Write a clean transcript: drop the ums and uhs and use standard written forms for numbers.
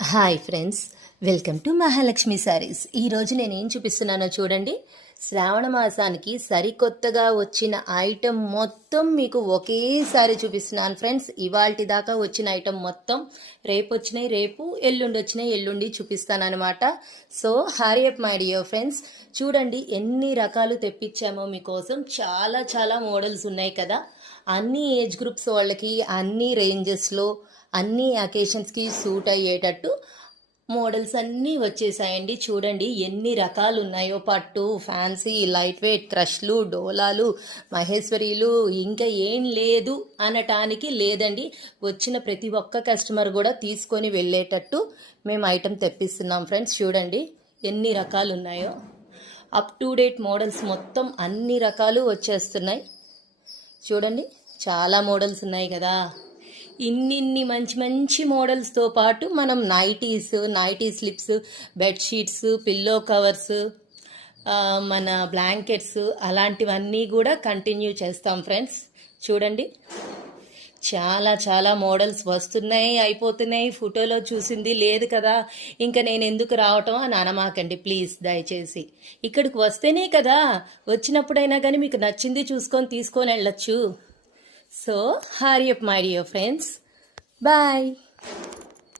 Hi friends, welcome to Mahalakshmi saris. ఈరోజు నేను ఏం చూపిస్తున్నానో చూడండి. శ్రావణ మాసానికి సరికొత్తగా వచ్చిన ఐటెం మొత్తం మీకు ఒకేసారి చూపిస్తున్నాను ఫ్రెండ్స్. ఇవాల్టి దాకా వచ్చిన ఐటెం మొత్తం రేపు వచ్చినాయి రేపు, ఎల్లుండి వచ్చినాయి ఎల్లుండి చూపిస్తానమాట. So hurry up my dear friends. చూడండి ఎన్ని రకాలు తెప్పించామో మీకోసం. చాలా చాలా మోడల్స్ ఉన్నాయి కదా. అన్ని ఏజ్ గ్రూప్స్ వాళ్ళకి, అన్ని రేంజెస్లో, అన్ని అకేషన్స్కి సూట్ అయ్యేటట్టు మోడల్స్ అన్నీ వచ్చేసాయండి. చూడండి ఎన్ని రకాలు ఉన్నాయో. పట్టు, ఫ్యాన్సీ, లైట్ వెయిట్, క్రష్లు, డోలాలు, మహేశ్వరీలు, ఇంకా ఏం లేదు అనటానికి లేదండి. వచ్చిన ప్రతి ఒక్క కస్టమర్ కూడా తీసుకొని వెళ్ళేటట్టు మేము ఐటెం తెప్పిస్తున్నాం ఫ్రెండ్స్. చూడండి ఎన్ని రకాలు ఉన్నాయో. అప్ టు డేట్ మోడల్స్ మొత్తం అన్ని రకాలు వచ్చేస్తున్నాయి. చూడండి చాలా మోడల్స్ ఉన్నాయి కదా. ఇన్నిన్ని మంచి మంచి మోడల్స్తో పాటు మనం nightie slips, bedsheets, pillow covers, మన బ్లాంకెట్స్ అలాంటివన్నీ కూడా కంటిన్యూ చేస్తాం ఫ్రెండ్స్. చూడండి చాలా చాలా మోడల్స్ వస్తున్నాయి, అయిపోతున్నాయి. ఫోటోలో చూసింది లేదు కదా, ఇంకా నేను ఎందుకు రావటం అని అనమాకండి ప్లీజ్. దయచేసి ఇక్కడికి వస్తేనే కదా, వచ్చినప్పుడైనా కానీ మీకు నచ్చింది చూసుకొని తీసుకొని వెళ్ళచ్చు. So, hurry up my dear friends. Bye.